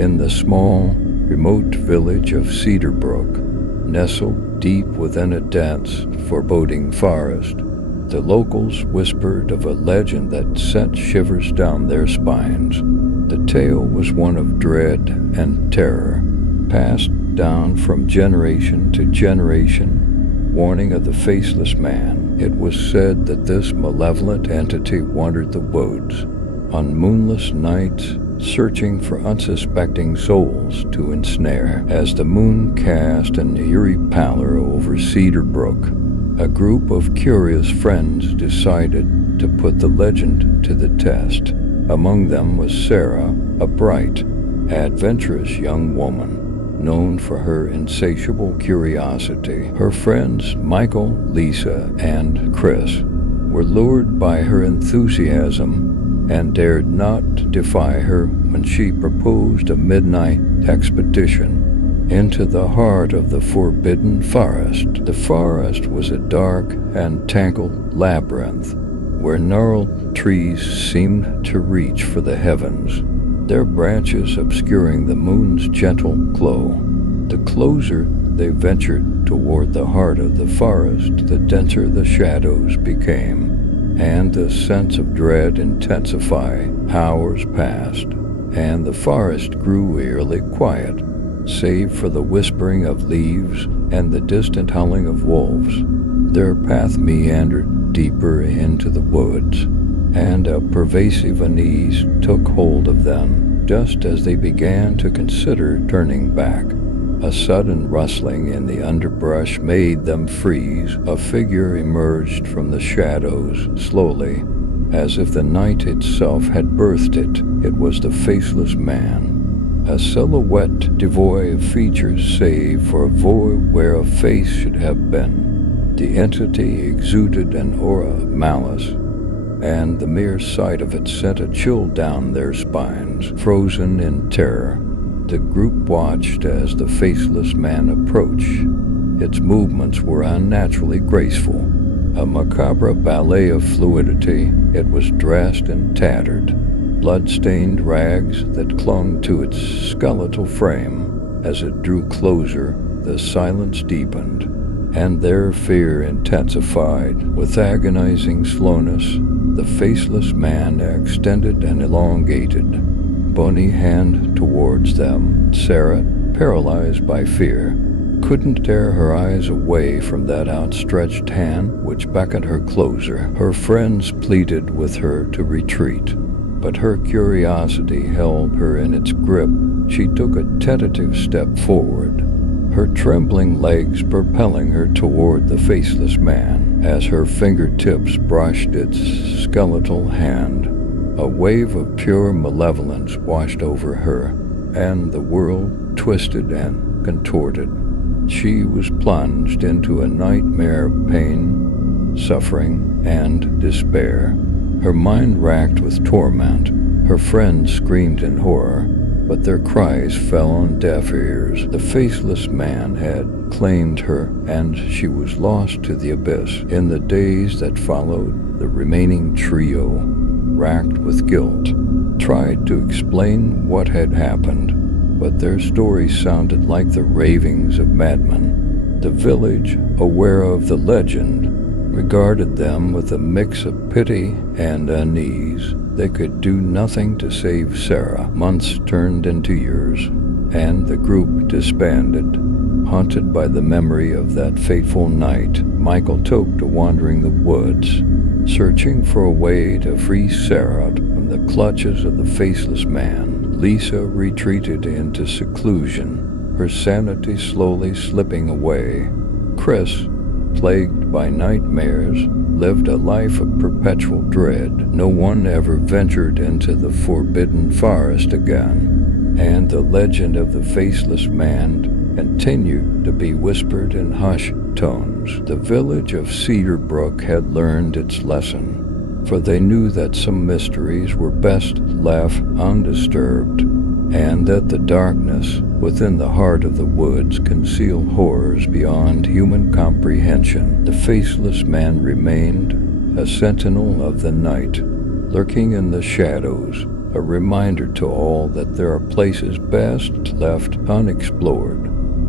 In the small, remote village of Cedarbrook, nestled deep within a dense, foreboding forest, the locals whispered of a legend that sent shivers down their spines. The tale was one of dread and terror, passed down from generation to generation, warning of the Faceless Man. It was said that this malevolent entity wandered the woods on moonless nights, searching for unsuspecting souls to ensnare. As the moon cast an eerie pallor over Cedarbrook, a group of curious friends decided to put the legend to the test. Among them was Sarah, a bright, adventurous young woman, known for her insatiable curiosity. Her friends Michael, Lisa, and Chris were lured by her enthusiasm and dared not defy her when she proposed a midnight expedition into the heart of the forbidden forest. The forest was a dark and tangled labyrinth where gnarled trees seemed to reach for the heavens, their branches obscuring the moon's gentle glow. The closer they ventured toward the heart of the forest, the denser the shadows became, and the sense of dread intensified. Hours passed, and the forest grew eerily quiet, save for the whispering of leaves and the distant howling of wolves. Their path meandered deeper into the woods, and a pervasive unease took hold of them just as they began to consider turning back. A sudden rustling in the underbrush made them freeze. A figure emerged from the shadows slowly, as if the night itself had birthed it. It was the Faceless Man, a silhouette devoid of features save for a void where a face should have been. The entity exuded an aura of malice, and the mere sight of it sent a chill down their spines. Frozen in terror, the group watched as the Faceless Man approached. Its movements were unnaturally graceful, a macabre ballet of fluidity. It was dressed in tattered, blood-stained rags that clung to its skeletal frame. As it drew closer, the silence deepened, and their fear intensified. With agonizing slowness, the Faceless Man extended an elongated, bony hand towards them. Sarah, paralyzed by fear, couldn't tear her eyes away from that outstretched hand which beckoned her closer. Her friends pleaded with her to retreat, but her curiosity held her in its grip. She took a tentative step forward, her trembling legs propelling her toward the Faceless Man. As her fingertips brushed its skeletal hand, a wave of pure malevolence washed over her, and the world twisted and contorted. She was plunged into a nightmare of pain, suffering, and despair. Her mind racked with torment. Her friends screamed in horror, but their cries fell on deaf ears. The Faceless Man had claimed her, and she was lost to the abyss. In the days that followed, the remaining trio, racked with guilt, tried to explain what had happened, but their stories sounded like the ravings of madmen. The village, aware of the legend, regarded them with a mix of pity and unease. They could do nothing to save Sarah. Months turned into years, and the group disbanded. Haunted by the memory of that fateful night, Michael took to wandering the woods, searching for a way to free Sarah from the clutches of the Faceless Man. Lisa retreated into seclusion, her sanity slowly slipping away. Chris, plagued by nightmares, lived a life of perpetual dread. No one ever ventured into the forbidden forest again, and the legend of the Faceless Man continued to be whispered in hushed tones. The village of Cedarbrook had learned its lesson, for they knew that some mysteries were best left undisturbed, and that the darkness within the heart of the woods concealed horrors beyond human comprehension. The Faceless Man remained a sentinel of the night, lurking in the shadows, a reminder to all that there are places best left unexplored,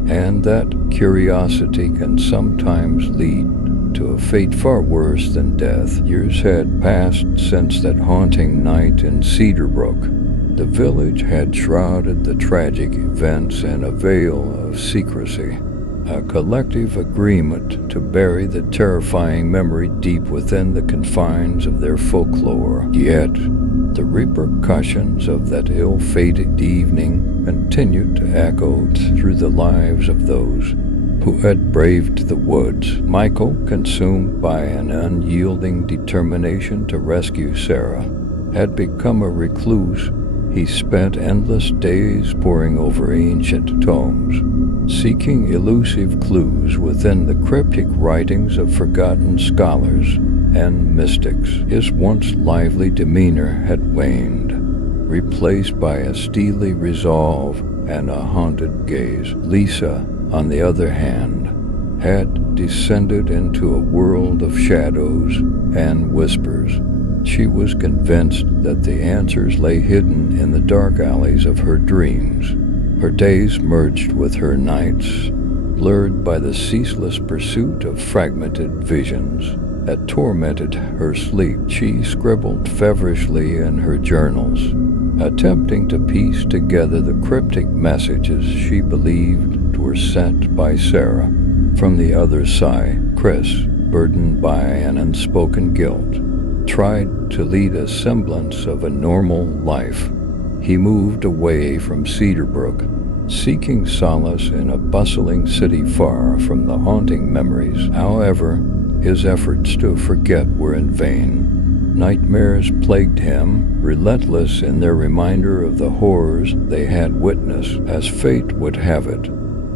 and that curiosity can sometimes lead to a fate far worse than death. Years had passed since that haunting night in Cedarbrook. The village had shrouded the tragic events in a veil of secrecy, a collective agreement to bury the terrifying memory deep within the confines of their folklore. Yet, the repercussions of that ill-fated evening continued to echo through the lives of those who had braved the woods. Michael, consumed by an unyielding determination to rescue Sarah, had become a recluse. He spent endless days poring over ancient tomes, seeking elusive clues within the cryptic writings of forgotten scholars and mystics. His once lively demeanor had waned, replaced by a steely resolve and a haunted gaze. Lisa, on the other hand, had descended into a world of shadows and whispers. She was convinced that the answers lay hidden in the dark alleys of her dreams. Her days merged with her nights, blurred by the ceaseless pursuit of fragmented visions that tormented her sleep. She scribbled feverishly in her journals, attempting to piece together the cryptic messages she believed were sent by Sarah. From the other side, Chris, burdened by an unspoken guilt, tried to lead a semblance of a normal life. He moved away from Cedarbrook, seeking solace in a bustling city far from the haunting memories. However, his efforts to forget were in vain. Nightmares plagued him, relentless in their reminder of the horrors they had witnessed. As fate would have it,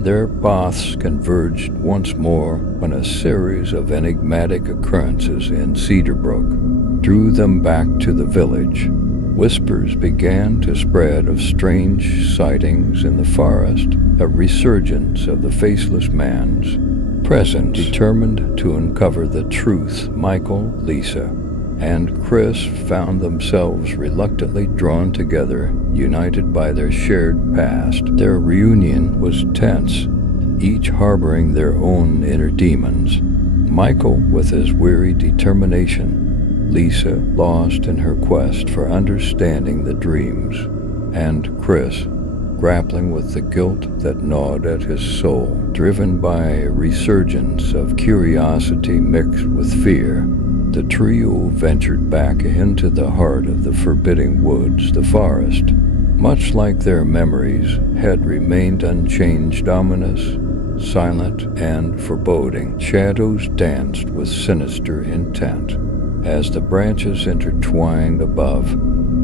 their paths converged once more when a series of enigmatic occurrences in Cedarbrook drew them back to the village. Whispers began to spread of strange sightings in the forest, a resurgence of the Faceless Man's presence. Determined to uncover the truth, Michael, Lisa, and Chris found themselves reluctantly drawn together, united by their shared past. Their reunion was tense, each harboring their own inner demons. Michael with his weary determination, Lisa lost in her quest for understanding the dreams, and Chris grappling with the guilt that gnawed at his soul. Driven by a resurgence of curiosity mixed with fear, the trio ventured back into the heart of the forbidding woods. The forest, much like their memories, had remained unchanged, ominous, silent, and foreboding. Shadows danced with sinister intent as the branches intertwined above,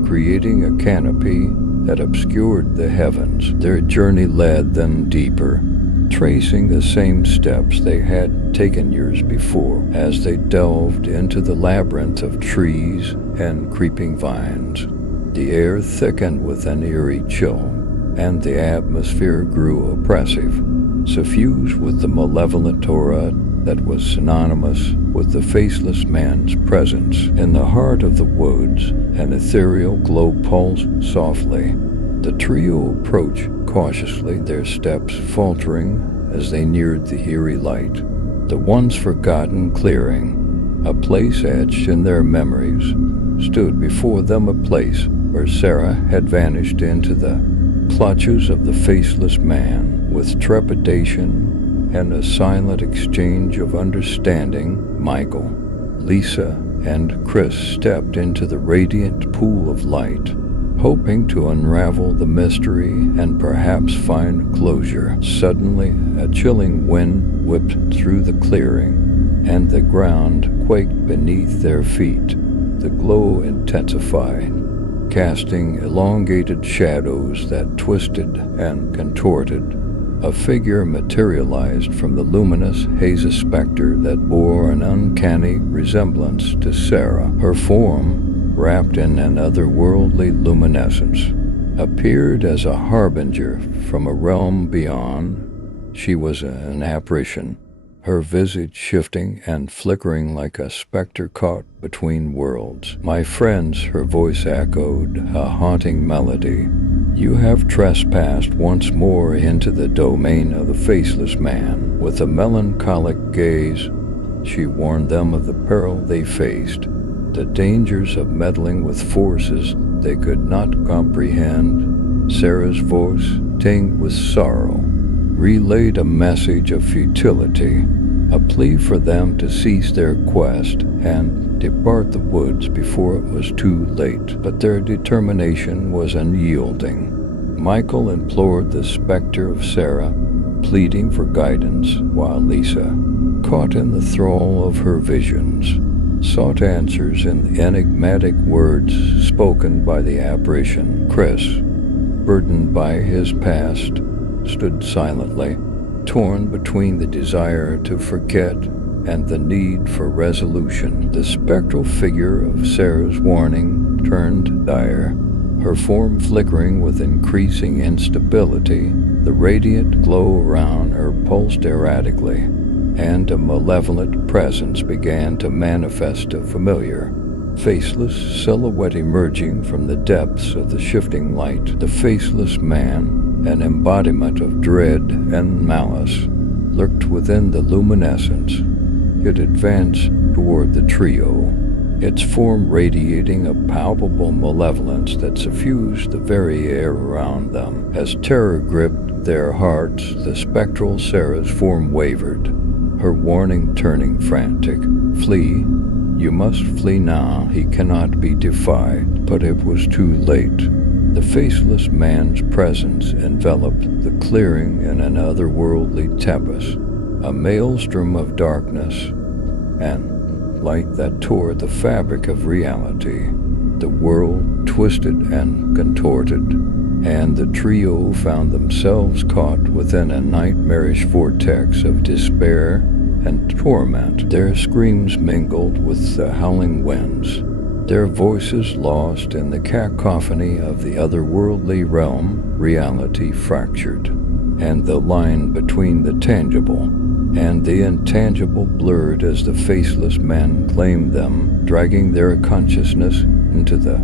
creating a canopy that obscured the heavens. Their journey led them deeper, tracing the same steps they had taken years before. As they delved into the labyrinth of trees and creeping vines, the air thickened with an eerie chill, and the atmosphere grew oppressive, suffused with the malevolent aura that was synonymous with the Faceless Man's presence. In the heart of the woods, an ethereal glow pulsed softly. The trio approached cautiously, their steps faltering as they neared the eerie light. The once forgotten clearing, a place etched in their memories, stood before them, a place where Sarah had vanished into the clutches of the Faceless Man. With trepidation and a silent exchange of understanding, Michael, Lisa, and Chris stepped into the radiant pool of light, hoping to unravel the mystery and perhaps find closure. Suddenly, a chilling wind whipped through the clearing, and the ground quaked beneath their feet. The glow intensified, casting elongated shadows that twisted and contorted. A figure materialized from the luminous haze, a specter that bore an uncanny resemblance to Sarah. Her form, wrapped in an otherworldly luminescence, appeared as a harbinger from a realm beyond. She was an apparition, her visage shifting and flickering like a specter caught between worlds. "My friends," her voice echoed, a haunting melody, "you have trespassed once more into the domain of the Faceless Man." With a melancholic gaze, she warned them of the peril they faced, the dangers of meddling with forces they could not comprehend. Sarah's voice, tinged with sorrow, relayed a message of futility, a plea for them to cease their quest and depart the woods before it was too late. But their determination was unyielding. Michael implored the specter of Sarah, pleading for guidance, while Lisa, caught in the thrall of her visions, sought answers in the enigmatic words spoken by the apparition. Chris, burdened by his past, stood silently, torn between the desire to forget and the need for resolution. The spectral figure of Sarah's warning turned dire, her form flickering with increasing instability. The radiant glow around her pulsed erratically, and a malevolent presence began to manifest, a familiar, faceless silhouette emerging from the depths of the shifting light. The Faceless Man, an embodiment of dread and malice, lurked within the luminescence. It advanced toward the trio, its form radiating a palpable malevolence that suffused the very air around them. As terror gripped their hearts, the spectral Sarah's form wavered, her warning turning frantic. "Flee. You must flee now. He cannot be defied." But it was too late. The Faceless Man's presence enveloped the clearing in an otherworldly tempest, a maelstrom of darkness and light that tore the fabric of reality. The world twisted and contorted, and the trio found themselves caught within a nightmarish vortex of despair and torment. Their screams mingled with the howling winds, their voices lost in the cacophony of the otherworldly realm. Reality fractured, and the line between the tangible and the intangible blurred as the Faceless Man claimed them, dragging their consciousness into the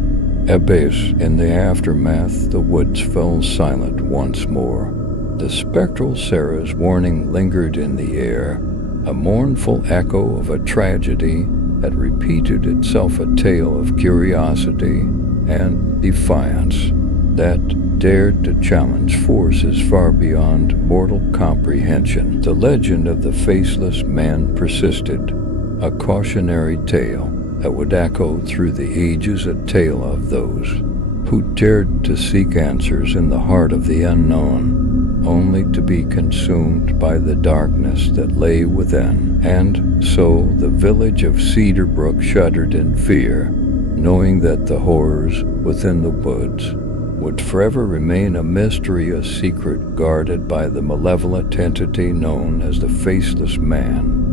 abyss. In the aftermath, the woods fell silent once more. The spectral Sarah's warning lingered in the air, a mournful echo of a tragedy that repeated itself, a tale of curiosity and defiance that dared to challenge forces far beyond mortal comprehension. The legend of the Faceless Man persisted, a cautionary tale that would echo through the ages, a tale of those who dared to seek answers in the heart of the unknown, only to be consumed by the darkness that lay within. And so the village of Cedarbrook shuddered in fear, knowing that the horrors within the woods would forever remain a mystery, a secret guarded by the malevolent entity known as the Faceless Man.